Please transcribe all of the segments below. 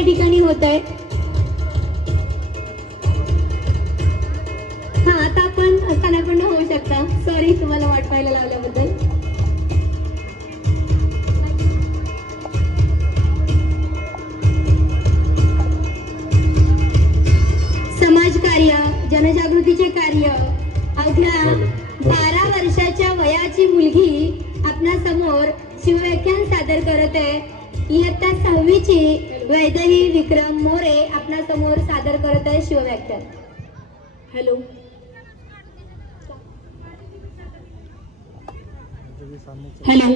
या ठिकाणी होत आहे। हा, आता आपण स्थानापन्न होऊ शकता। सॉरी तुम्हाला वाट पाहायला लावल्याबद्दल। समाजकार्य, जनजागृतीचे कार्य, अवघ्या 12 वर्षाच्या वयाची मुलगी आपल्या समोर शिवव्याख्यान सादर करत आहे। इयत्ता 6वीची वैदेही विक्रम मोरे आपल्या समोर सादर करत आहे शिवव्याख्यान। हॅलो, हॅलो,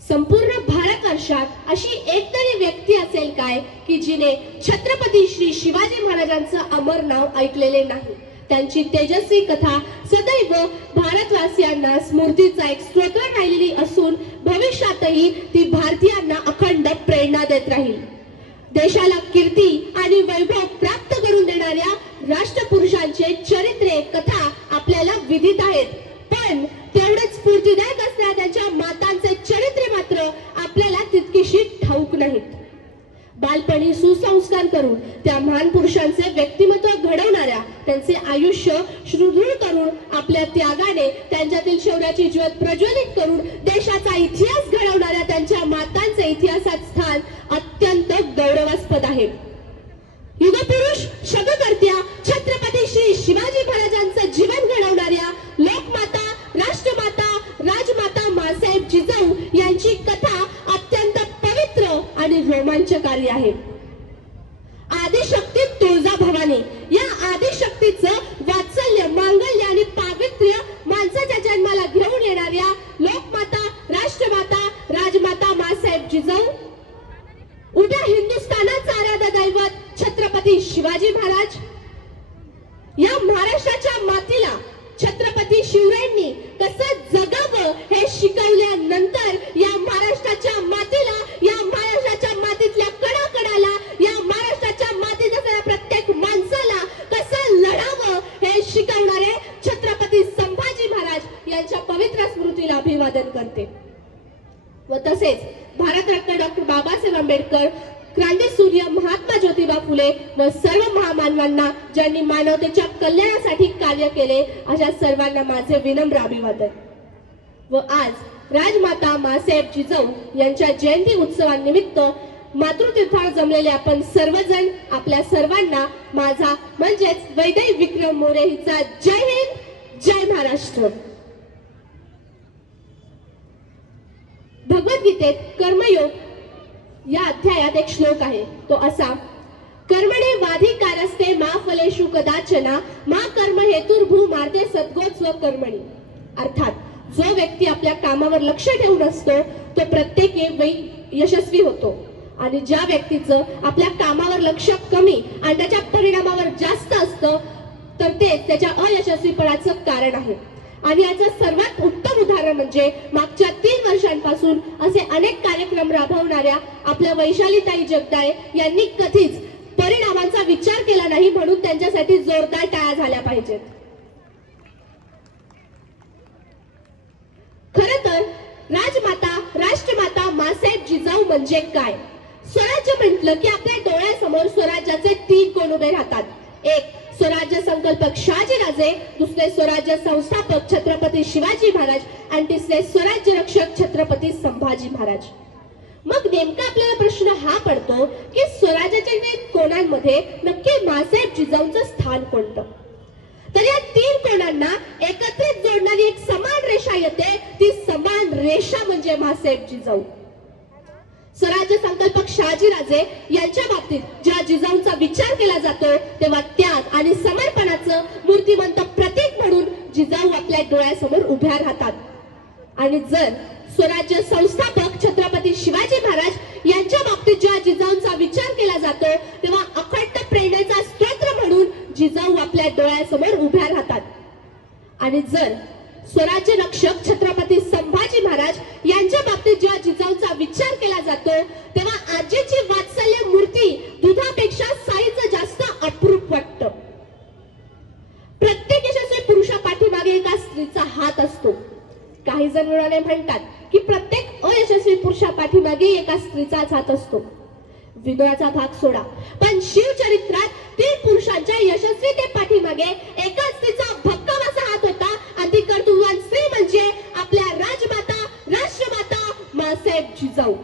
संपूर्ण भारतवर्षात अशी एकतरी व्यक्ती असेल काय की जिने छत्रपती श्री शिवाजी महाराजांचं अमर नाव ऐकलेले नाही। त्यांची तेजस्वी कथा सदैव भारतवासियांना स्मृतीचा एक स्रोत राहिलेली असून भविष्यातही ती भारतीयांना अखंड प्रेरणा देत राहील। देशाला कीर्ती आणि वैभव प्राप्त करून देणाऱ्या राष्ट्रपुरुषांचे चरित्रे कथा आपल्याला विदित आहेत, पण तेवढेच स्फूर्तिदायक असणाऱ्या त्यांच्या मातांचे चरित्रे मात्र आपल्याला तितकीशी ठाऊक नाहीत। बालपणी सुसंस्कार करून त्या महान पुरुषांचे व्यक्तिमत्व घडवणाऱ्या, त्यांचे आयुष्य सुदृढ करून आपल्या त्यागाने त्यांच्यातील शौर्याची ज्योत प्रज्वलित करून देशाचा इतिहास घडवणाऱ्या त्यांच्या मातांचे इतिहासात स्थान अत्यंत गौरवास्पद आहे। युगपुरुष शगकर्त्या छत्रपती श्री शिवाजी महाराजांचं जीवन घडवणाऱ्या लोकमाता, राष्ट्रमाता, राजमाता माँसाहेब जिजाऊ यांची कथा अत्यंत पवित्र आणि रोमांचकारी आहे। आदिशक्ती तुळजाभवानी या आदिशक्तीचं वात्सल्य, मांगल्य आणि पावित्र्य माणसाच्या जन्माला घेऊन येणाऱ्या लोकमाता, राष्ट्रमाता, राजमाता माँसाहेब जिजाऊ, उद्या हिंदुस्थानाचा आराध्य दैवत छत्रपती शिवाजी महाराज, या महाराष्ट्राच्या मातीला छत्रपती शिवरायांनी कसं जगावं हे शिकवल्यानंतर या महाराष्ट्राच्या मातीला, या महाराष्ट्राच्या मातीतल्या कणाकणाला, या महाराष्ट्राच्या मातीत असणाऱ्या प्रत्येक माणसाला कसं लढावं हे शिकवणारे छत्रपती संभाजी महाराज यांच्या पवित्र स्मृतीला अभिवादन करते। व तसेच भारतरत्न डॉक्टर बाबासाहेब आंबेडकर, क्रांतीसूर्य महात्मा ज्योतिबा फुले व सर्व महामानवांना ज्यांनी मानवतेच्या कल्याणासाठी कार्य केले अशा सर्वांना माझे विनम्र अभिवादन। व आज राजमाता माँसाहेब जिजाऊ यांच्या जयंती उत्सवानिमित्त मातृतीर्थावर जमलेले आपण सर्वजण, आपल्या सर्वांना माझा म्हणजेच वैदेही विक्रम मोरे हिचा जय हिंद, जय महाराष्ट्र। भगवद्गीतेत कर्मयोग या अध्यायात एक श्लोक आहे, तो असा: कर्मणे वाधिकारस्ते मा फलेषु कदाचना मा कर्म हेतुर्भू मार्ते सद्गोत्स्व कर्मणी। अर्थात जो व्यक्ती आपल्या कामावर लक्ष ठेवून असतो तो प्रत्येक वेळी यशस्वी होतो, आणि ज्या व्यक्तीचं आपल्या कामावर लक्ष कमी आणि त्याच्या परिणामावर जास्त असतं तर ते त्याच्या अयशस्वीपणाचं कारण आहे। आणि याचं सर्वात उत्तम उदाहरण म्हणजे मागच्या 3 वर्षांपासून असे अनेक कार्यक्रम राबवणाऱ्या आपल्या वैशालीताई जगदाळे यांनी कधीच परिणामांचा विचार केला नाही, म्हणून त्यांच्यासाठी जोरदार टाळ्या झाल्या पाहिजेत। खरं तर राजमाता, राष्ट्रमाता माँसाहेब जिजाऊ म्हणजे काय? स्वराज्य म्हटलं की आपल्या डोळ्यासमोर स्वराज्याचे 3 कोन उभे राहतात। एक स्वराज्य संकल्पक शहाजीराजे, दुसरे स्वराज्य संस्थापक छत्रपती शिवाजी महाराज आणि तिसरे स्वराज्य रक्षक छत्रपती संभाजी महाराज। मग नेमका आपल्याला प्रश्न हा पडतो की स्वराज्याच्या कोणांमध्ये नक्की माँसाहेब जिजाऊंचं स्थान कोणतं? तर या 3 कोणांना एकत्रित जोडणारी एक समान रेषा येते, ती समान रेषा म्हणजे माँसाहेब जिजाऊ। स्वराज्य संकल्पक शहाजीराजे यांच्या बाबतीत ज्या जिजाऊंचा विचार केला जातो तेव्हा त्याग आणि समर्पणाचं मूर्तिमंत प्रतीक म्हणून जिजाऊ आपल्या डोळ्यासमोर उभ्या राहतात। आणि जर स्वराज्य संस्थापक छत्रपती शिवाजी आणि जर स्वराज्य रक्षक छत्रपती संभाजी महाराज यांच्या बाबतीत जेव्हा जिजाऊचा विचार केला जातो तेव्हा आजीची वात्सल्य मूर्ती दुधापेक्षा साईचं जास्त अप्रूप वाटतं. प्रत्येक यशस्वी पुरुषा पाठीमागे एका स्त्रीचा हात असतो. काही जण मिळाले म्हणतात की प्रत्येक अयशस्वी पुरुषा पाठीमागे एका स्त्रीचाच हात असतो. विनोदाचा भाग सोडा, पण शिवचरित्रात 3 पुरुषांच्या यशस्वीते पाठीमागे एका स्त्रीचा भक्कम असा हात होता आणि ती कर्तृत्ववान स्त्री म्हणजे आपल्या राजमाता राष्ट्रमाता माँसाहेब जिजाऊ.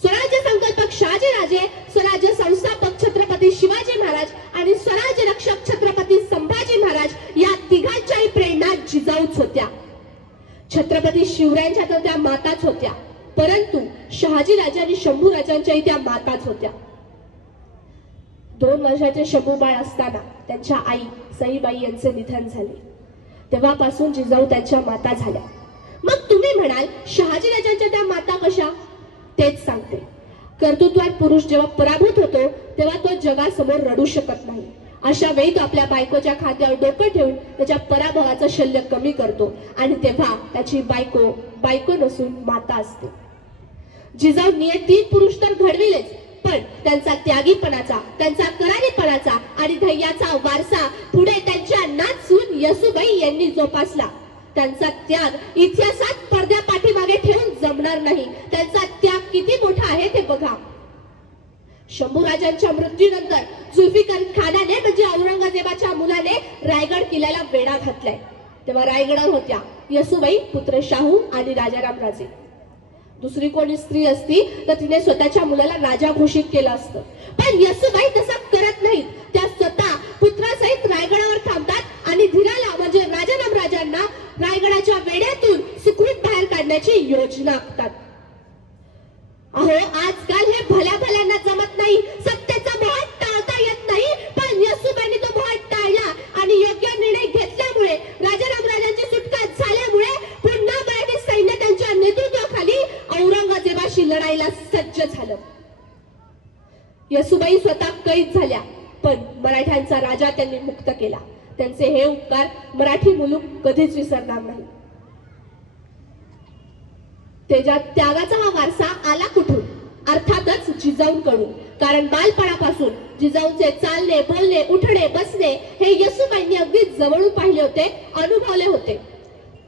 स्वराज्य संकल्पक शहाजीराजे, स्वराज्य संस्थापक छत्रपती शिवाजी महाराज आणि स्वराज्य रक्षक छत्रपती संभाजी महाराज या तिघांच्याही प्रेरणा जिजाऊच होत्या. छत्रपती शिवरायांच्या तर त्या माताच होत्या, परंतु शहाजीराजे आणि शंभूराजांच्याही त्या माताच होत्या. 2 वर्षाचे शंभूबाळ असताना त्यांच्या आई सईबाई यांचे निधन झाले. तेव्हापासून जिजाऊ त्यांच्या माता झाल्या. मग तुम्ही म्हणाल शहाजीराजांच्या त्या माता कशा? तेच सांगते. कर्तृत्वान पुरुष जेव्हा पराभूत होतो तेव्हा तो जगासमोर रडू शकत नाही. अशा वेळी तो आपल्या बायकोच्या खांद्यावर डोकं ठेवून त्याच्या पराभवाचं शल्य कमी करतो आणि तेव्हा त्याची बायको नसून माता असते. जिजाऊंनी 3 पुरुष तर घडविलेच, पण त्यांचा त्यागीपणाचा, त्यांचा करारीपणाचा आणि धैर्याचा वारसा पुढे त्यांच्या नातसून येसूबाई यांनी जोपासला. त्यांचा त्याग इतिहासात पडद्या पाठीमागे ठेवून जमणार नाही. त्यांचा त्याग किती मोठा आहे ते बघा. शंभूराजांच्या मृत्यूनंतर जुल्फिकार खानाने म्हणजे औरंगजेबाच्या मुलाने रायगड किल्ल्याला वेढा घातलाय. तेव्हा रायगडावर होत्या येसूबाई, पुत्र शाहू आणि राजाराम राजे. दुसरी कोणी स्त्री असती तर तिने स्वतःच्या मुलाला राजा घोषित केलं असतं, पण येसूबाई तसं करत नाहीत. त्या स्वतः पुत्रासहित रायगडावर थांबतात आणि धीराला म्हणजे राजाराम राजांना रायगडाच्या वेढ्यातून सुखरूप बाहेर काढण्याची योजना आखतात. अहो, आजकाल हे भल्याभल्यांना जमत नाही. सत्तेचा मोह टाळता येत नाही, पण येसूबाईंनी तो मोह टाळला आणि योग्य निर्णय घेतल्यामुळे राजाराम राजांची सुटका झाल्यामुळे पुन्हा मराठी सैन्य त्यांच्या नेतृत्वाखाली औरंगजेबाशी लढायला सज्ज झालं. येसूबाई स्वतः कैद झाल्या, पण मराठ्यांचा राजा त्यांनी मुक्त केला. त्यांचे हे उपकार मराठी मुलूक कधीच विसरणार नाही. त्याच्या त्यागाचा हा वारसा आला कुठून? अर्थातच जिजाऊंकडून. कारण बालपणापासून जिजाऊंचे चालणे, बोलणे, उठणे, बसणे हे येसूबाईंनी अगदी जवळून पाहिले होते, अनुभवले होते.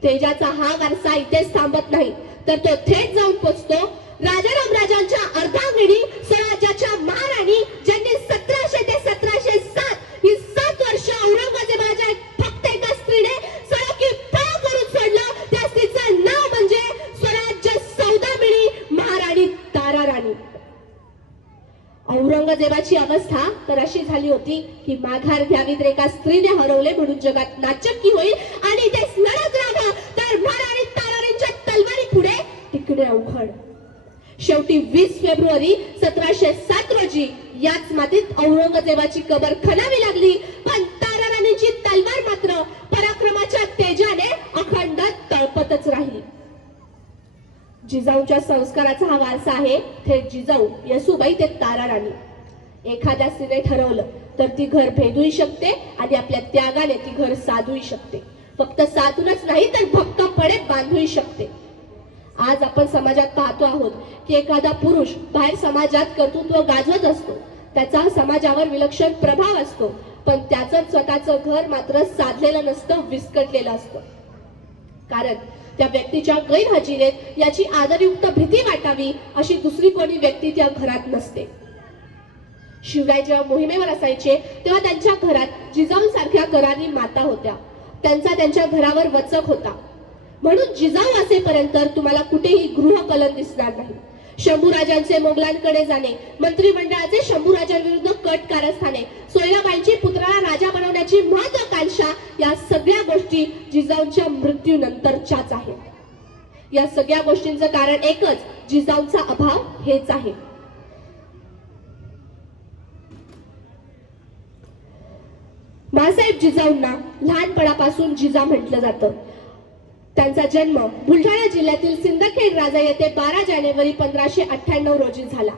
तेजाचा हा वारसा इथेच थांबत नाही, तर तो थेट जाऊन पोचतो राजाराम राजांच्या अर्धांगिनी स्वराज्याच्या महाराणी, ज्यांनी 1700 ते 1707 ही 7 वर्ष औरंगजेबाच्या फक्त एका स्त्रीने सळकी पाय करून सोडलं. त्या स्त्रीचं नाव म्हणजे स्वराज्य सौदामिनी महाराणी ताराराणी. औरंगजेबाची अवस्था तर अशी झाली होती की माघार घ्यावी तर एका स्त्रीने हरवले म्हणून जगात नाचक्की होईल आणि ते लढत राहावं तर महाराणी ताराराणींच्या तलवारी पुढे टिकणे अवघड. शेवटी 20 फेब्रुवारी 1707 रोजी याच मातीत औरंगजेबाची कबर खणावी लागली, पण ताराराणींची तलवार मात्र पराक्रमाच्या तेजाने अखंड तळपतच राहिली. जिजाऊच्या संस्काराचा हा वारसा आहे. ते जिजाऊ, येसूबाई ते ताराराणी. एखाद्या स्त्रीने ठरवलं तर ती घर भेदूही शकते आणि आपल्या त्यागाने ती घर साधूही शकते. फक्त साधूनच नाही तर भक्कमपणे बांधूही शकते. आज आपण समाजात पाहतो आहोत की एखादा पुरुष बाहेर समाजात कर्तृत्व गाजवत असतो, त्याचा समाजावर विलक्षण प्रभाव असतो, पण त्याचं स्वतःचं घर मात्र साधलेलं नसतं, विस्कटलेलं असतं. कारण त्या व्यक्तीच्या गैरहजेरीत याची आदरयुक्त भीती वाटावी अशी दुसरी कोणी व्यक्ती त्या घरात नसते. शिवराय जेव्हा मोहिमेवर असायचे तेव्हा त्यांच्या घरात जिजाऊंसारख्या करारी माता होत्या. त्यांच्या घरावर वचक होता. म्हणून जिजाऊ असेपर्यंत तुम्हाला कुठेही गृहकलन दिसणार नाही. शंभूराजांचे मोगलांकडे जाणे, मंत्रिमंडळाचे शंभूराजांविरुद्ध कट कारस्थाने, सोयराबाईंची पुत्राला राजा बनवण्याची महत्वाकांक्षा, या सगळ्या गोष्टी जिजाऊंच्या मृत्यूनंतरच्याच आहेत. या सगळ्या गोष्टींचं कारण एकच, जिजाऊंचा अभाव हेच आहे. माँसाहेब जिजाऊंना लहानपणापासून जिजा म्हटलं जातं. त्यांचा जन्म बुलढाणा जिल्ह्यातील सिंदखेड राजा येथे 12 जानेवारी 1598 रोजी झाला.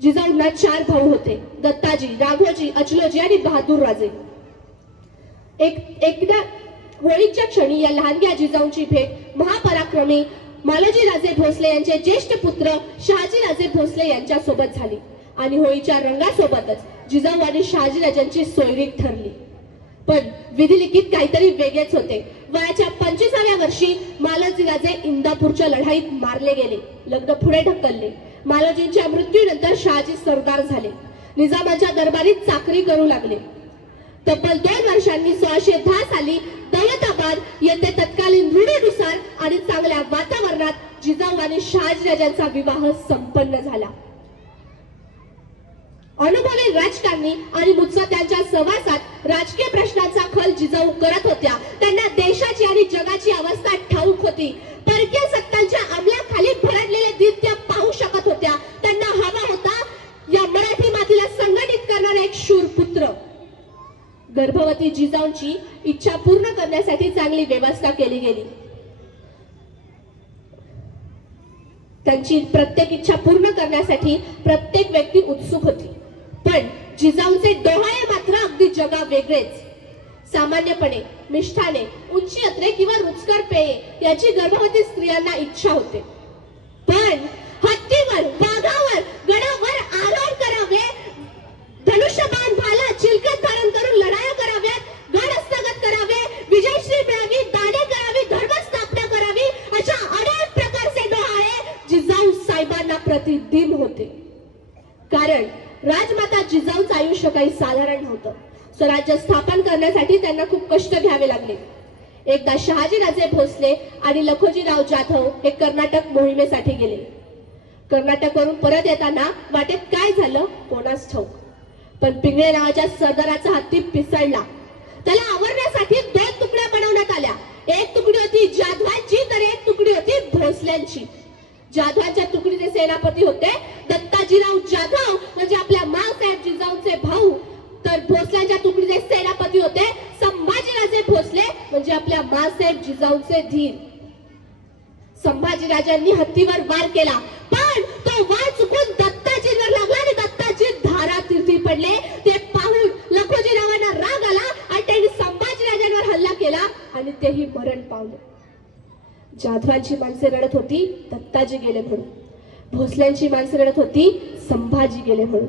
जिजाऊंना 4 भाऊ होते, दत्ताजी, राघोजी, अचलोजी आणि बहादूर राजे. एकदा होळीच्या क्षणी या लहानग्या जिजाऊंची भेट महापराक्रमी मालोजी राजे भोसले यांचे ज्येष्ठ पुत्र शहाजी राजे भोसले यांच्या सोबत झाली आणि होळीच्या रंगासोबतच जिजाऊ आणि शहाजी राजांची सोयरीक ठरली. पण विधिलिखित काहीतरी वेगळेच होते. वयाच्या 25व्या वर्षी मालोजी राजे इंदापूरच्या लढाईत मारले गेले. लग्न पुढे ढकलले. मालोजींच्या मृत्यूनंतर शहाजी सरदार झाले. निजामाच्या दरबारीत चाकरी करू लागले. तब्बल 2 वर्षांनी 1610 साली दौलताबाद येथे तत्कालीन रूढीनुसार आणि चांगल्या वातावरणात जिजाऊ आणि शहाजी राजांचा विवाह संपन्न झाला. अनुभवी राजकारणी आणि मुत्सद्यांच्या सहवासात राजकीय प्रश्नांचा खल जिजाऊ करत होत्या. त्यांना देशाची आणि जगाची अवस्था ठाऊक होती. परकीय सत्तांच्या अंमलाखाली भरडलेले दिन त्या पाहू शकत होत्या. त्यांना हवा होता या मराठी मातीला संघटित करणारा एक शूर पुत्र. गर्भवती जिजाऊंची इच्छा पूर्ण करण्यासाठी चांगली व्यवस्था केली गेली. त्यांची प्रत्येक इच्छा पूर्ण करण्यासाठी प्रत्येक व्यक्ती उत्सुक होती. पण जिजाऊंचे डोहाळे मात्र अगदी जगा वेगळेच. सामान्यपणे मिष्ठाने, उंची अत्रे किंवा रुचकर पेये याची गर्भवती स्त्रियांना इच्छा होते. पण हत्तीवर, वाघावर, गडावर आरोहण करावे, धनुष्यबाण, भाला, चिलखत धारण करून लढाया कराव्यात, गड हस्तगत करावे, विजयश्री मिळावी, दाणे करावी, धर्म स्थापना करावी, अशा अनेक प्रकारचे डोहाळे जिजाऊ साहेबांना प्रतिदिन होते. कारण राजमाता जिजाऊचं आयुष्य काही साधारण नव्हतं. स्वराज्य स्थापन करण्यासाठी त्यांना खूप कष्ट घ्यावे लागले. एकदा शहाजी राजे भोसले आणि लखोजीराव जाधव हे कर्नाटक मोहिमेसाठी गेले. कर्नाटकवरून परत येताना वाटेत काय झालं कोणास ठाऊक. पण पिंगळे नावाच्या सरदाराचा हत्ती पिसळला. त्याला आवरण्यासाठी 2 तुकड्या बनवण्यात आल्या. एक तुकडी होती जाधवांची तर एक तुकडी होती भोसल्यांची. जाधवांच्या तुकडीचे सेनापती होते दत्ताजीराव जाधव म्हणजे आपल्या माँसाहेब जिजाऊंचे भाऊ. तर भोसल्यांच्या तुकडीचे सेनापती होते संभाजीराजे भोसले म्हणजे आपल्या माँसाहेब जिजाऊंचे धीर. संभाजीराजांनी हत्तीवर वार केला. पण तो वार चुकून दत्ताजींवर लागला आणि दत्ताजी धारातीर्थी पडले. ते पाहून लखोजीरावांना राग आला आणि त्यांनी संभाजीराजांवर हल्ला केला आणि तेही मरण पावले. जाधवांची माणसे रडत होती दत्ताजी गेले म्हणून. भोसल्यांची माणसे रडत होती संभाजी गेले म्हणून.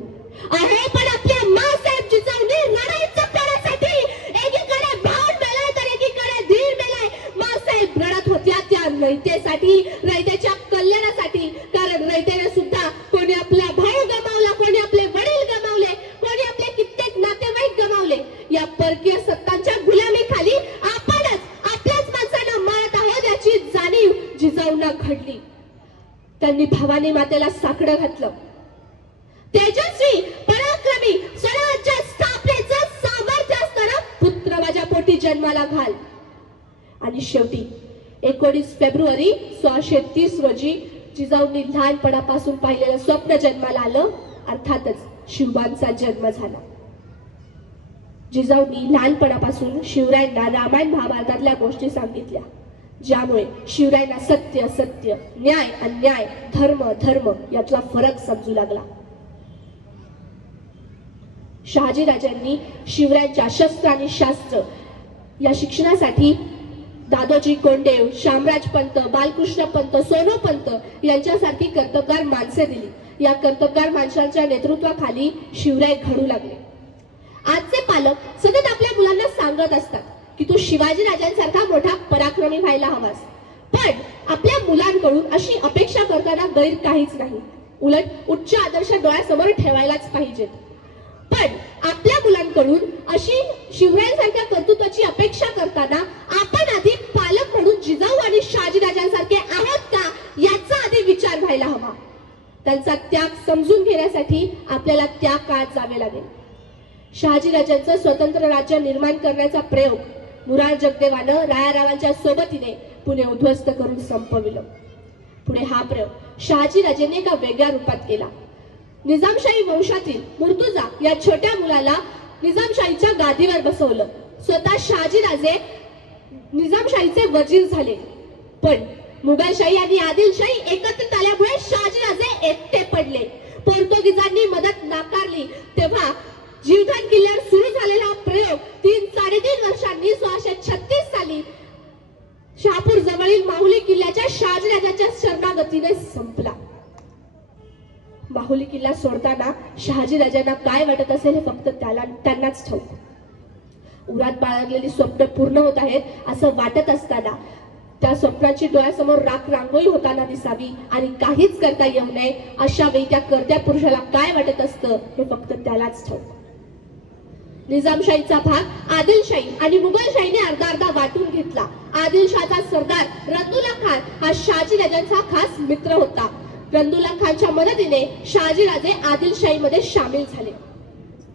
अहो पण आपल्या माँसाहेब जिजाऊंनी लढाई जपण्यासाठी एकीकडे भाऊ मेलाय तर एकीकडे धीर मेलाय. माँसाहेब रडत होत्या त्या रयतेसाठी, रयतेच्या कल्याणासाठी. कारण रयतेने सुद्धा कोणी आपला भाऊ गमावला, कोणी आपले वडील गमावले, कोणी आपले कित्येक नातेवाईक गमावले. या परकीय सत्तांच्या गुलामीखाली आपणच आपल्याच माणसांना मारत आहोत याची जाणीव जिजाऊंना घडली. त्यांनी भवानी मातेला साकडं घातलं. तेजस्वी, पराक्रमी, स्वराज्य स्थापनेचं सामर्थ्य असताना पुत्र माझ्या पोटी जन्माला घाल. आणि शेवटी 19 फेब्रुवारी 1630 रोजी जिजाऊंनी लहानपणापासून पाहिलेलं स्वप्न जन्माला आलं. अर्थातच शिवबांचा जन्म झाला. जिजाऊंनी लहानपणापासून शिवरायांना रामायण महाभारतातल्या गोष्टी सांगितल्या, ज्यामुळे शिवरायांना सत्य असत्य, न्याय अन्याय, धर्म धर्म यातला फरक समजू लागला. शहाजी राजांनी शिवरायांच्या शस्त्र आणि शास्त्र या शिक्षणासाठी दादोजी कोंडदेव, शामराज पंत, बालकृष्ण पंत, सोनो पंत यांच्यासारखी कर्तबगार माणसे दिली. या कर्तबगार माणसांच्या नेतृत्वाखाली शिवराय घडू लागले. आजचे पालक सतत आपल्या मुलांना सांगत असतात की तू शिवाजी राजांसारखा मोठा पराक्रमी व्हायला हवास. पण आपल्या मुलांकडून अशी अपेक्षा करताना गैर काहीच नाही. उलट उच्च आदर्श डोळ्यासमोर ठेवायलाच पाहिजेत. पण आपल्या मुलांकडून अशी शिवरायांसारख्या कर्तृत्वाची अपेक्षा करताना आपण आधी पालक म्हणून जिजाऊ आणि शहाजी राजांसारखे आहोत का याचा आधी विचार व्हायला हवा. त्यांचा त्याग समजून घेण्यासाठी आपल्याला त्या काळात जावे लागेल. शहाजी राजांचं स्वतंत्र राज्य निर्माण करण्याचा प्रयोग मुरार जगदेवानं रायारावांच्या सोबतीने पुणे उद्ध्वस्त करून संपविलं. पुढे हा प्रयोग शहाजी राजांनी एका वेगळ्या रूपात केला. निजामशाही वंशातील मुर्तुजा या छोट्या मुलाला निजामशाहीच्या गादीवर बसवलं. स्वतः शहाजी राजे निजामशाहीचे वजीर झाले. पण मुघलशाही आणि आदिलशाही एकत्रित आल्यामुळे शहाजी राजे एकटे पडले. पोर्तुगीजांनी मदत नाकारली. तेव्हा जीवदान किल्ल्यावर सुरू झालेला प्रयोग 3-3.5 वर्षांनी शहाजीराजाच्या शरणागतीने संपला. माहुली किल्ला सोडताना शहाजीराजांना काय वाटत असेल हे फक्त त्यांनाच ठाऊक. उरात बाळगलेली स्वप्न पूर्ण होत आहेत असं वाटत असताना त्या स्वप्नाची डोळ्यासमोर राख रांगोळी होताना दिसावी आणि काहीच करता येऊ नये अशा वेळी त्या कर्त्या पुरुषाला काय वाटत असतं हे फक्त त्यालाच ठाऊक. निजामशाहीचा भाग आदिलशाही आणि मुघलशाहीने अर्धा अर्धा वाटून घेतला. आदिलशाहचा सरदार रंदुल्ला खान हा शहाजीराजांचा खास मित्र होता. रंदुल्ला खानच्या मदतीने शहाजीराजे आदिलशाहीमध्ये सामील झाले.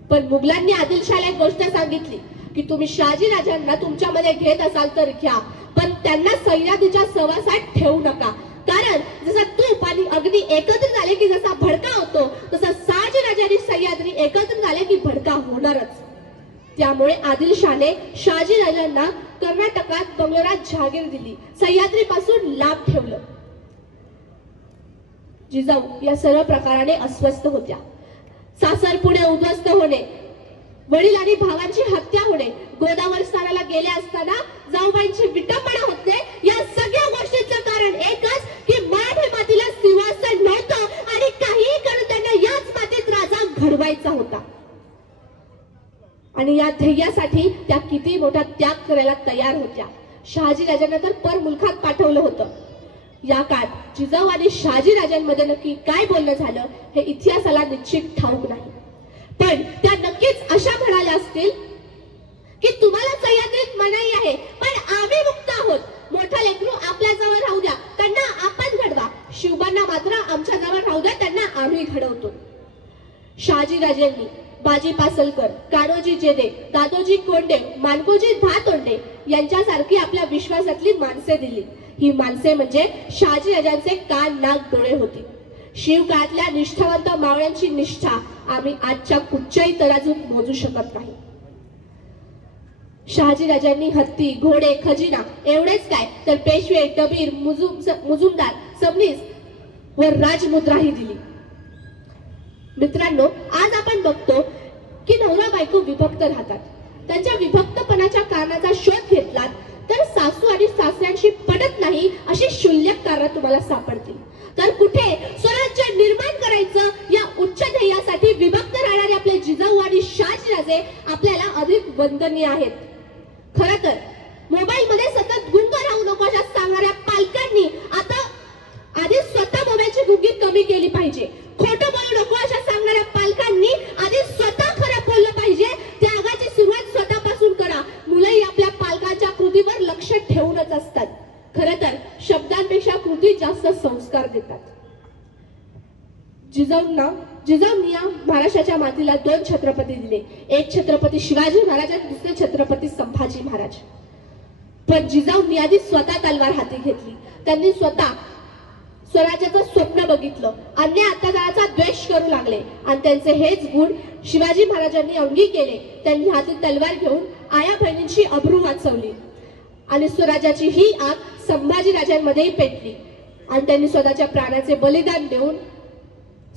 पण मुघलांनी आदिलशाहला एक गोष्ट सांगितली की तुम्ही शहाजीराजांना तुमच्यामध्ये घेत असाल तर घ्या, पण त्यांना सह्याद्रीच्या सहवासात ठेवू नका. कारण जसा तूप आणि अग्नी एकत्र झाले की जसा भडका होतो तसा शहाजीराजे आणि सह्याद्री एकत्र झाले की भडका होणारच. त्यामुळे आदिलशाहने शहाजीराजांना कर्नाटकात बंगलोरात जहागीर दिली, सह्याद्रीपासून लांब ठेवलं. जिजाऊ या सर्व प्रकाराने अस्वस्थ होत्या. सासर पुणे उद्ध्वस्त होणे, वडील आणि भावांची हत्या होणे, गोदावरी स्नानाला गेले असताना जाऊबाईंची विटंबना होते, या सगळ्या गोष्टींचं कारण एकच की मराठी मातीला सिंहासन नव्हतं आणि काहीही करून त्यांना याच मातीत राजा घडवायचा होता. आणि या ध्येयासाठी त्या किती मोठा त्याग करायला तयार होत्या. शहाजीराजांना तर पर मुलखात पाठवलं होतं. या काळात जिजाऊ आणि शहाजीराजांमध्ये नक्की काय बोलणं झालं हे इतिहासाला निश्चित ठाऊक नाही. पण त्या नक्कीच अशा म्हणाल्या असतील की तुम्हाला सह्याद्रीत मनाई आहे पण आम्ही मुक्त आहोत. मोठा लेकरू आपल्या जवळ राहू द्या, त्यांना आपण घडवा. शिवबांना मात्र आमच्या जवळ राहू द्या, त्यांना आम्ही घडवतो. शहाजीराजांनी बाजी पासलकर, कान्होजी जेदे, दादोजी कोंडे, मानकोजी धातोंडे यांच्यासारखी आपल्या विश्वासातली माणसे दिली. ही माणसे म्हणजे शहाजीराजांचे कान नाक डोळे होती. शिवकाळातल्या निष्ठावंत मावळ्यांची निष्ठा आम्ही आजच्या कुठच्याही तराजूत मोजू शकत नाही. शहाजीराजांनी हत्ती, घोडे, खजिना एवढेच काय तर पेशवे, डबीर, मुजुमदार, सबनीस व राजमुद्राही दिली. मित्रांनो, आज आपण बघतो की नवरा बायको विभक्त राहतात. त्यांच्या विभक्तपणाच्या कारणाचा शोध घेतलात तर सासू आणि सासऱ्यांशी पडत नाही अशी क्षुल्लक कारणं तुम्हाला सापडतील. तर कुठे स्वराज्य निर्माण करायचं या उच्च ध्येयासाठी विभक्त राहणारे आपले जिजाऊ आणि शहाजीराजे आपल्याला अधिक वंदनीय आहेत. खरं तर मोबाईल मध्ये सतत गुंग राहू नको अशा सांगणाऱ्या पालकांनी आता आधी स्वतः मोबाईलची गुंगी कमी केली पाहिजे. खोटं बोलू नको अशा सांगणाऱ्या पालकांनी आधी स्वतः खरं बोललं पाहिजे. त्यागाची सुरुवात स्वतःपासून करा. मुलंही आपल्या पालकांच्या कृतीवर लक्ष ठेवूनच असतात. खरं तर शब्दांपेक्षा कृती जास्त संस्कार देतात. जिजाऊंनी या महाराष्ट्राच्या मातीला 2 छत्रपती दिले. एक छत्रपती शिवाजी महाराज आणि दुसरे छत्रपती संभाजी महाराज. पण जिजाऊंनी आधी स्वतः तलवार हाती घेतली. त्यांनी स्वतः स्वराज्याचं स्वप्न बघितलं. अन्य अत्याचाराचा द्वेष करू लागले आणि त्यांचे हेच गुण शिवाजी महाराजांनी अंगी केले. त्यांनी हाती तलवार घेऊन आया बहिणींची अब्रू वाचवली आणि स्वराज्याची ही आग संभाजी राजांमध्येही पेटली आणि त्यांनी स्वतःच्या प्राणाचे बलिदान देऊन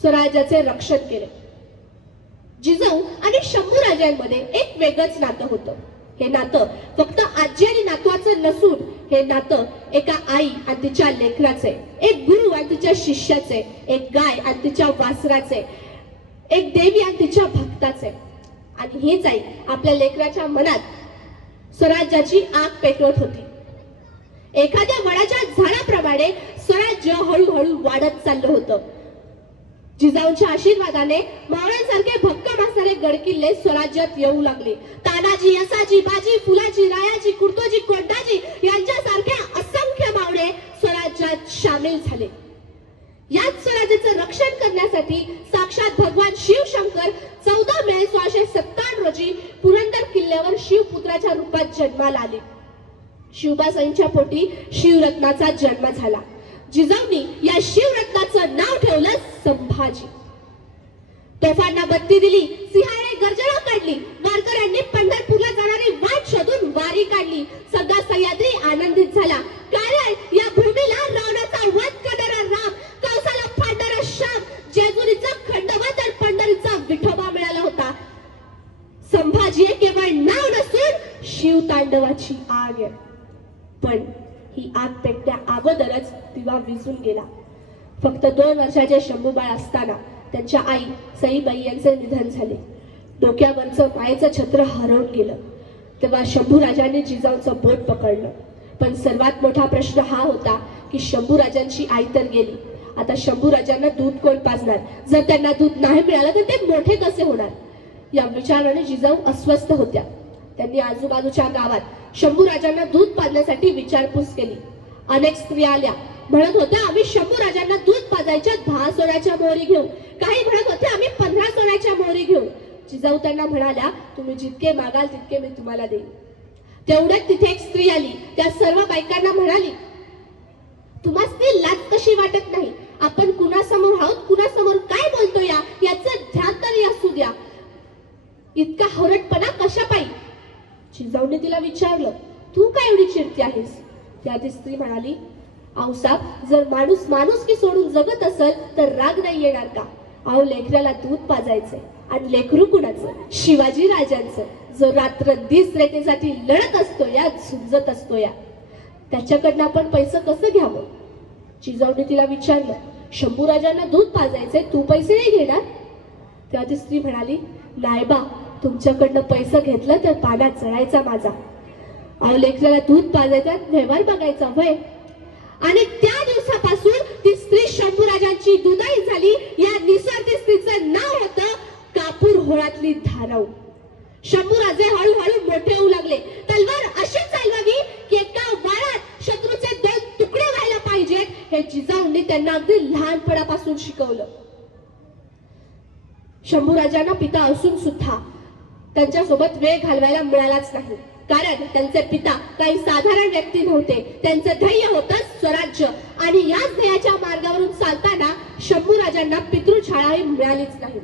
स्वराज्याचे रक्षण केले. जिजाऊ आणि शंभू राजांमध्ये एक वेगळंच नातं होतं. हे नातं फक्त आजी आणि नातवाचं नसून हे नातं एका आई आणि तिच्या लेकराचे, एक गुरु आणि तिच्या शिष्याचे, एक गाय आणि तिच्या वासराचे, एक देवी आणि तिच्या भक्ताचे. आणि हीच आई आपल्या लेकराच्या मनात स्वराज्याची आग पेटवत होती. एखाद्या वडाच्या झाडाप्रमाणे स्वराज्य हळूहळू वाढत चाललं होतं. जिजाऊंच्या आशीर्वादाने मावळ्यांसारखे भक्कम असणारे गडकिल्ले स्वराज्यात येऊ लागले. तानाजी, यसाजी, बाजी, फुलाजी, रायाजी, कुर्तोजी, कोंडाजी यांच्यासारखे असंख्य मावळे स्वराज्यात सामील झाले. याच स्वराज्याचं रक्षण करण्यासाठी साक्षात भगवान शिवशंकर 14 मे 1657 रोजी पुरंदर किल्ल्यावर शिवपुत्राच्या रूपात जन्माला आले. शिवबासाईंच्या पोटी शिवरत्नाचा जन्म झाला. जिजाऊंनी या शिवरत्नाचं नाव ठेवलं संभाजी. तोफांना बत्ती दिली, सिंहाने गर्जना काढली, वारकऱ्यांनी पंढरपूरला जाणारी वाट शोधून वारी काढली. सगळा सह्याद्री आनंदित झाला. कारण या भूमीला रावणाचा वध करणारा राम, कौसाला फाडणारा श्याम, जेजुरीचा खंडोबा तर पंढरीचा विठोबा मिळाला होता. संभाजी हे केवळ नाव नसून शिवतांडवाची आग आहे. पण ही आग पेटण्या अगोदरच ती दिवा विझून गेला. फक्त 2 वर्षाचे शंभूबाळ असताना त्यांच्या आई सईबाई यांचे निधन झाले. डोक्यावरचं मायेचं छत्र हरवून गेलं. तेव्हा शंभूराजांनी जिजाऊचं बोट पकडलं. पण सर्वात मोठा प्रश्न हा होता की शंभूराजांची आई तर गेली, आता शंभूराजांना दूध कोण पाजणार? जर त्यांना दूध नाही मिळालं तर ते मोठे कसे होणार? या विचाराने जिजाऊ अस्वस्थ होत्या. त्यांनी आजूबाजूच्या गावात शंभूराजांना दूध पाजण्यासाठी विचारपूस केली. अनेक स्त्रिया आल्या, म्हणत होत्या आम्ही शंभूराजांना दूध पाजायच्या 10 सोन्याच्या मोहरी घेऊ. काही म्हणत होते आम्ही 15 सोन्याच्या मोहरी घेऊ. जिजाऊ त्यांना म्हणाल्या तुम्ही जितके मागाल तितके मी तुम्हाला देईन. तेवढ्यात तिथे एक स्त्री आली. त्या सर्व बायकांना म्हणाली तुम्हास ती लाज कशी वाटत नाही? आपण कुणासमोर आहोत, कुणासमोर काय बोलतो याचं ध्यान तरी असू द्या. इतका हरटपणा कशा पायी? जिजाऊने तिला विचारलं तू काय एवढी चिडती आहेस? त्या ती स्त्री म्हणाली आऊसाब जर माणूस माणुसकी सोडून जगत असेल तर राग नाही येणार का? अहो लेकराला दूध पाजायचंय आणि लेकरू कुणाचं? शिवाजी राजांचं, जो रात्रंदिवस रेतेसाठी लढत असतो या, झुंजत असतो या. त्याच्याकडनं आपण पैसे कसं घ्यावं? जिजाऊने तिला विचारलं शंभूराजांना दूध पाजायचे, तू पैसे नाही घेणार? तेव्हा ती स्त्री म्हणाली नाही बा, तुमच्याकडनं पैसे घेतलं तर पाण्यात जळायचा माझा. अहो लेकराला दूध पाजायचा व्यवहार बघायचा वय. आणि त्या दिवसापासून ती स्त्री शंभूराजांची दुधाई झाली. या निस्वार्थी स्त्रीचं नाव होतं कापूर होळातली धाराऊ. शंभूराजे हळूहळू मोठे होऊ लागले. तलवार अशी चालवावी की एका वारात शत्रूचे 2 तुकडे व्हायला पाहिजेत, हे जिजाऊंनी त्यांना अगदी लहानपणापासून शिकवलं. शंभूराजांना पिता असून सुद्धा त्यांच्यासोबत वेळ घालवायला मिळालाच नाही. कारण त्यांचे पिता काही साधारण व्यक्ती नव्हते. त्यांचं ध्येय होतं स्वराज्य. आणि याच ध्येयाच्या मार्गावरून चालताना शंभूराजांना पितृछायाही मिळालीच नाही.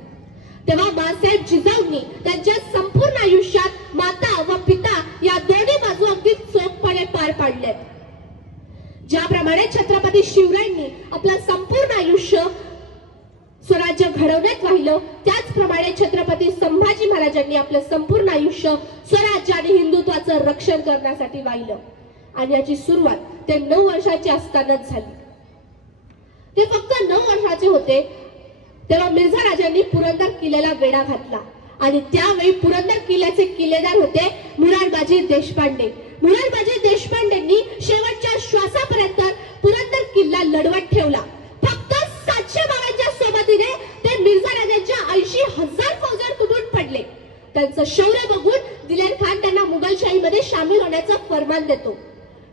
तेव्हा माँसाहेब जिजाऊंनी त्यांच्या संपूर्ण आयुष्यात माता व पिता या दोन्ही बाजू अगदी चोखपणे पार पाडल्यात. ज्याप्रमाणे छत्रपती शिवरायांनी आपलं संपूर्ण आयुष्य स्वराज्य घडवण्यात वाहिलं, त्याचप्रमाणे छत्रपती संभाजी महाराजांनी आपलं संपूर्ण आयुष्य स्वराज्य आणि हिंदुत्वाचं रक्षण करण्यासाठी वाहिलं. आणि याची सुरुवात ते 9 वर्षाचे असतानाच झाली. ते फक्त 9 वर्षाचे होते तेव्हा मिर्झा राजांनी पुरंदर किल्ल्याला वेढा घातला. आणि त्यावेळी पुरंदर किल्ल्याचे किल्लेदार होते मुरारबाजी देशपांडे. मुरारबाजी देशपांडेंनी शेवटच्या श्वासापर्यंत पुरंदर किल्ला लढवत ठेवला. फक्त 700 मावळ्यांच्या सोबतीने ते मिर्झा राजांच्या 80,000 फौजदार तुटून पडले. त्यांचं शौर्य बघून दिलेर खान त्यांना मुघलशाहीमध्ये सामील होण्याचं फरमान देतो.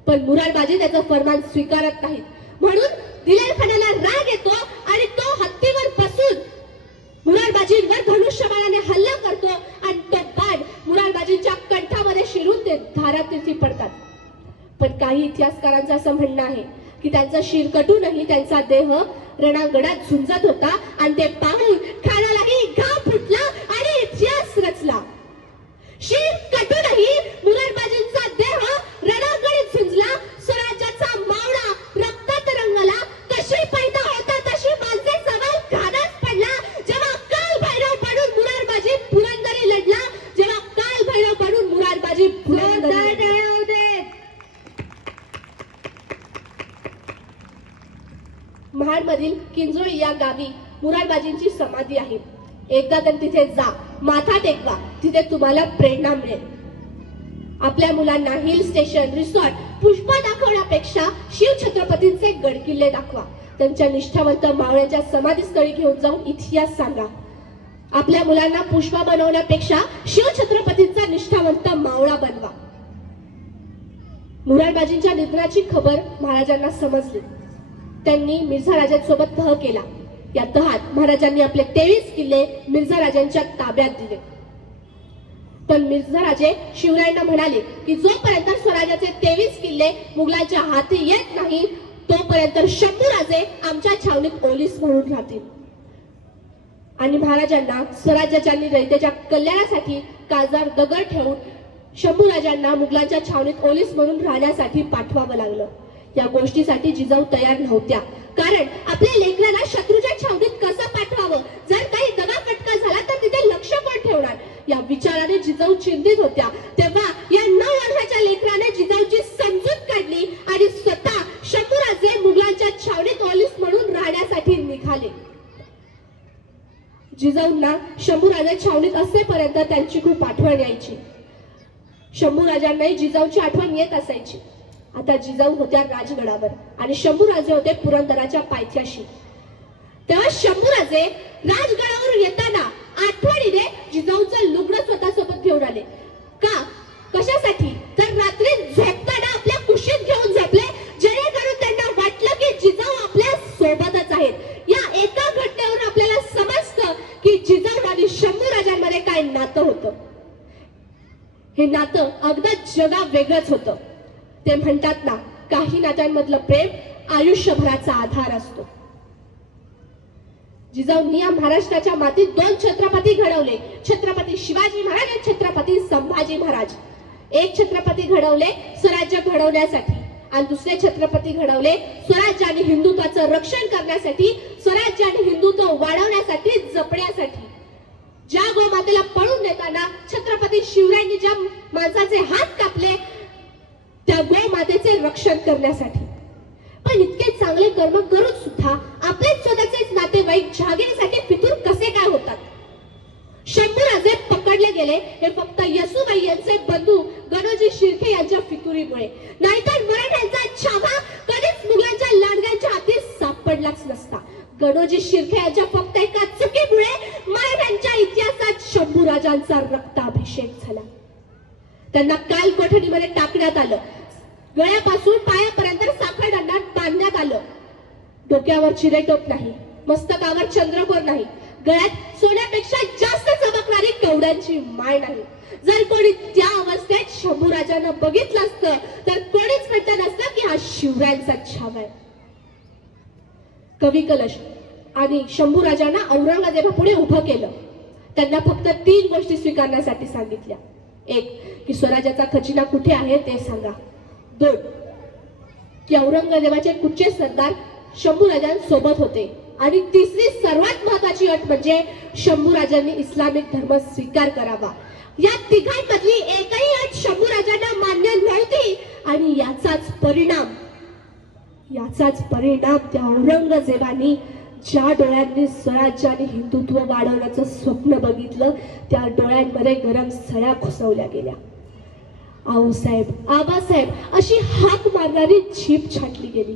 पण मुरारबाजी त्याचं फरमान स्वीकारत नाहीत. म्हणून दिलेर खानाला राग येतो आणि तो हत्तीवर बसून मुरारबाजींवर धनुष्यबाणाने हल्ला करतो आणि तो बाण मुरारबाजींच्या कंठामध्ये शिरून ते धारातीर्थी पडतात. पण काही इतिहासकारांचं असं म्हणणं आहे की त्यांचा शिर कटूनही त्यांचा देह रणांगणात झुंजत होता आणि ते पाहून खानालाही घाम फुटला आणि इतिहास रचला. शिर कटूनही मुरारबाजींचा देह रणांगणात झुंजला. स्वराज्याचा मावळा रक्तात रंगला. कशी पैदा होता तशी माणसे सवाल खानाच पडला. जेव्हा काल भैरव बनून मुरारबाजी पुरंदरी लढला. जेव्हा काल भैरव बनून मुरारबाजी पुरंदरी महाडमधील किंजोळी या गावी मुरारबाजींची समाधी आहे. एकदा तर तिथे जा, माथा टेकवा, तिथे तुम्हाला प्रेरणा मिळेल. आपल्या मुलांना हिल स्टेशन, रिसॉर्ट, पुष्पा दाखवण्यापेक्षा शिवछत्रपतींचे गडकिल्ले दाखवा. त्यांच्या निष्ठावंत मावळ्यांच्या समाधीस्थळी घेऊन जाऊन इतिहास सांगा. आपल्या मुलांना पुष्पा बनवण्यापेक्षा शिवछत्रपतींचा निष्ठावंत मावळा बनवा. मुरारबाजींच्या निधनाची खबर महाराजांना समजली. त्यांनी मिर्झा राजांसोबत तह केला. या तहात महाराजांनी आपले 23 किल्ले मिर्झा राजांच्या ताब्यात दिले. पण मिर्झा राजे शिवरायांना म्हणाले की जोपर्यंत स्वराज्याचे 23 किल्ले मुघलांच्या हाती येत नाही तोपर्यंत शंभूराजे आमच्या छावणीत ओलीस म्हणून राहतील. आणि महाराजांना स्वराज्याच्या आणि रयतेच्या कल्याणासाठी काळजार दगड ठेवून शंभूराजांना मुघलांच्या छावणीत ओलीस म्हणून राहण्यासाठी पाठवावं लागलं. या गोष्टीसाठी जिजाऊ तयार नव्हत्या. कारण आपल्या लेकराला शत्रूच्या छावणीत कसं पाठवावं? जर काही दगाफटका झाला तर तिथे लक्ष कोण ठेवणार? या विचाराने जिजाऊ चिंतित होत्या. तेव्हा या 9 वर्षाच्या लेकराने जिजाऊची समजूत काढली आणि स्वतः शंभूराजे मुघलांच्या निघाले. जिजाऊंना शंभूराजे छावणीत असेपर्यंत त्यांची खूप आठवण यायची. शंभूराजांनाही जिजाऊची आठवण येत असायची. आता जिजाऊ होत्या राजगडावर आणि शंभूराजे होते पुरंदराच्या पायथ्याशी. तेव्हा शंभूराजे राजगडावरून येताना आठवणीने जिजाऊचं लुगडं स्वतःसोबत घेऊन आले. का? कशासाठी? तर रात्री झोपताना आपल्या कुशीत घेऊन झोपले, जेणेकरून त्यांना वाटलं की जिजाऊ आपल्या सोबतच आहेत. या एका घटनेवरून आपल्याला समजतं की जिजाऊ आणि शंभूराजांमध्ये काय नातं होतं. हे नातं अगदी जगा वेगळंच होतं. ते म्हणतात ना, काही नात्यांमधलं प्रेम आयुष्यभराचा आधार असतो. जिजाऊंनी या महाराष्ट्राच्या मातीत दोन छत्रपती घडवले, छत्रपती शिवाजी महाराज आणि छत्रपती संभाजी महाराज. एक छत्रपती घडवले स्वराज्य घडवण्यासाठी आणि दुसरे छत्रपती घडवले स्वराज्य आणि हिंदुत्वाचं रक्षण करण्यासाठी, स्वराज्य आणि हिंदुत्व वाढवण्यासाठी, जपण्यासाठी. ज्या गोमातेला पळून देताना छत्रपती शिवरायांनी ज्या माणसाचे हात कापले, त्या गोमातेचे रक्षण करण्यासाठी. पण इतके चांगले कर्म करून सुद्धा आपले स्वतःचेच नातेवाईक जहागिरीसाठी फितूर कसे काय होतात? शंभूराजे पकडले गेले हे फक्त येसूबाई यांचे बंधू गणोजी शिर्के यांच्या फितुरीमुळे. नाहीतर मराठ्यांचा छावा कधीच मुघलांच्या लांडग्यांच्या हाती सापडलाच नसता. गणोजी शिर्के यांच्या फक्त एका चुकीमुळे मराठ्यांच्या इतिहासात शंभूराजांचा रक्ताभिषेक झाला. त्यांना काल कोठडीमध्ये टाकण्यात आलं. गळ्यापासून पायापर्यंत साखळदंडात बांधण्यात आलं. डोक्यावर चिरेटोप नाही, मस्तकावर चंद्रकोर नाही, गळ्यात सोन्यापेक्षा जास्त चमकणारी कवड्यांची माळ नाही. जर कोणी त्या अवस्थेत शंभूराजांना बघितलं असतं तर कोणीच म्हटलं नसतं की हा शिवरायांचा छावा आहे. कवी कलश आणि शंभूराजांना औरंगजेबापुढे उभं केलं. त्यांना फक्त 3 गोष्टी स्वीकारण्यासाठी सांगितल्या. 1 की स्वराज्याचा खजिना कुठे आहे ते सांगा. 2 की औरंगजेबाचे कुठचे सरदार शंभूराजांसोबत होते. आणि 3री सर्वात महत्वाची अट म्हणजे शंभूराजांनी इस्लामिक धर्म स्वीकार करावा. या तिघांमधली एकही अट शंभूराजांना मान्य नव्हती आणि याचाच परिणाम त्या औरंगजेबानी ज्या डोळ्यांनी स्वराज्य आणि हिंदुत्व वाढवण्याचं स्वप्न बघितलं, त्या डोळ्यांमध्ये गरम सळ्या घुसवल्या गेल्या. आऊसाहेब, आबासाहेब अशी हाक मारणारी जीभ छाटली गेली.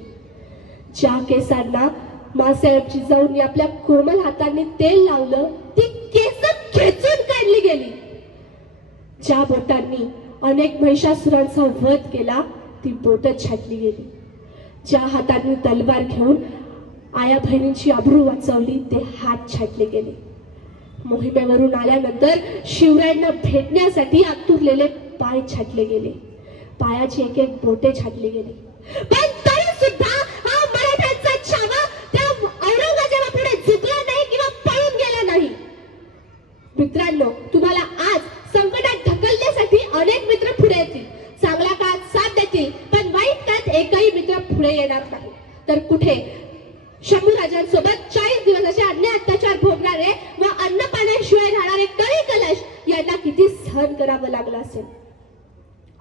ज्या केसांना मासाहेब जिजाऊंनी आपल्या कोमल हातांनी तेल लावलं, ती केस खेचून काढली गेली. ज्या बोटांनी अनेक महिषासुरांचा वध केला, ती बोट छाटली गेली. ज्या हातांनी तलवार घेऊन आया बहिणींची अब्रू वाचवली, ते हात छाटले गेले. मोहिमेवरून आल्यानंतर शिवरायांना भेटण्यासाठी आतुरलेले पाय छाटले गेले. पायाची एक एक बोटे छाटली गेली. पण तरी सुद्धा हा मराठ्यांचा छावा त्या औरंगजेबापुढे झुकला नाही किंवा पळून गेला नाही. मित्रांनो, तुम्हाला आज संकटात ढकलण्यासाठी अनेक मित्र पुढे येतील, चांगल्या काळात साथ देतील, पण वाईट काळात एकही मित्र पुढे येणार नाही. तर कुठे शंभूराजांसोबत 40 दिवस असे अन्याय अत्याचार भोगणारे व अन्न पाण्याशिवाय राहणारे कवी कलश यांना किती सहन करावं लागलं असेल.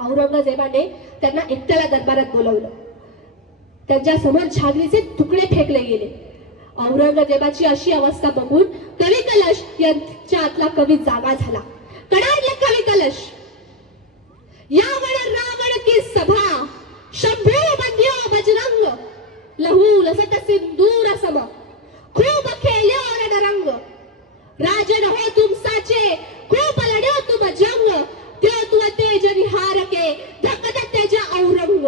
औरंगजेबाने त्यांना एकट्याला दरबारात बोलवलं. त्यांच्या समोर झागरीचे तुकडे फेकले गेले. औरंगजेबाची अशी अवस्था बघून कवी कलश यांच्या आतला कवी जागा झाला. कडाडले कवी कलश. यावण रावण की सभा, शंभू बंध्यो बजरंग, लहू लसत सिंदूर सम, खूप खेल्यो रणरंग, राजन हो तुम साचे, खूप लढ्यो तुम जंग, त्यो तू तेज निहार के, धकत तेजा औरंग,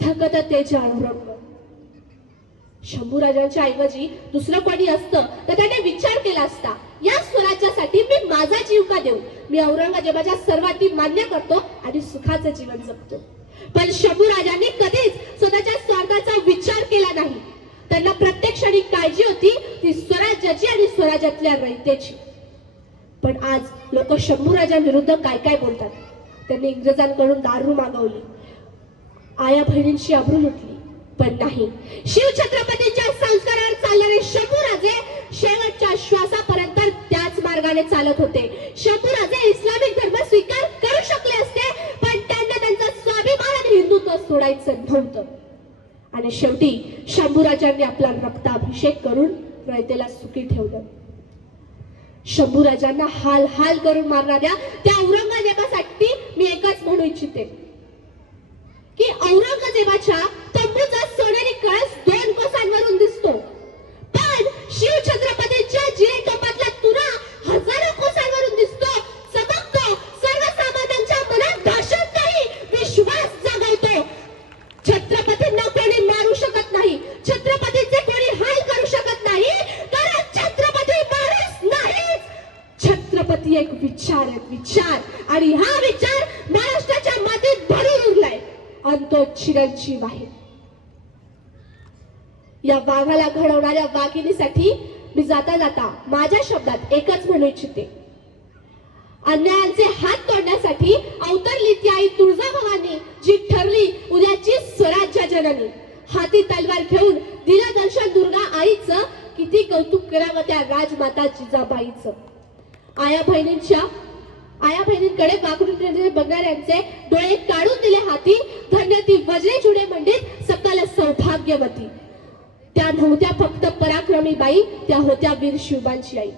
धकत तेजा औरंग. शंभूराजांच्या ऐवजी दुसरं कोणी असतं तर त्याने विचार केला असता, या स्वराज्यासाठी मी माझा जीव का देऊ? मी औरंगजेबाच्या सर्वात मान्य करतो आणि सुखाचं जीवन जगतो. पण शंभूराजांनी कधीच स्वतःच्या स्वार्थाचा विचार केला नाही. त्यांना प्रत्येक क्षणी काळजी होती ती स्वराज्याची आणि स्वराज्यातल्या रयतेची. पण आज लोक शंभूराजांविरुद्ध काय काय बोलतात. त्यांनी इंग्रजांकडून दारू मागवली, आया बहिणींची अब्रू लुटली, पण नाही, शिवछत्रपतींच्या संस्कारावर चालणारे शंभूराजे शेवटच्या श्वासापर्यंत त्याच मार्गाने चालत होते. शंभूराजे इस्लामिक धर्म स्वीकार करू शकले असते, पण त्यांना त्यांचा स्वाभिमान आणि हिंदुत्व सोडायचं नव्हतं. आणि शेवटी शंभूराजांनी आपला रक्ताभिषेक करून रयतेला सुखी ठेवलं. शंभूराजांना हाल हाल करून मारणाऱ्या त्या औरंगजेबासाठी मी एकच म्हणू इच्छिते की औरंगजेबाच्या तंबूचा सोनेरी कळस 2 कोसांवरून दिसतो, पण शिवछत्रपतींच्या जिरेटोपातला तुरा हजारो कोसांवरून दिसतो, चमकतो, सर्वसामान्यांच्या मनात दहशतही विश्वास जागवतो. छत्रपतींना कोणी मारू शकत नाही, छत्रपतींचे कोणी हाल करू शकत नाही, कारण छत्रपती माणूस नाहीच. छत्रपती एक विचार आहे, विचार, आणि हा विचार महाराष्ट्राच्या मातीत भरून उरलाय आणि तो चिरंजीव आहे. या वाघाला घडवणाऱ्या वाघिणीसाठी मी जाता जाता माझ्या शब्दात एकच म्हणू इच्छिते, अन्यायांचे हात तोडण्यासाठी अवतरली ती आई तुळजाभवानी, जी ठरली उद्याची स्वराज्य जननी. हाती तलवार घेऊन दिलं दर्शन दुर्गा आईचं, किती कौतुक करावं त्या राजमाता जिजाबाईचं. आया बहिणींकडे वाकडून बघणाऱ्यांचे डोळे काढून दिले हाती, धन्य ती वज्रे जुडे मंडित सकल सौभाग्यवती. त्या नव्हत्या फक्त पराक्रमी बाई, त्या होत्या वीर शिवबांची आई.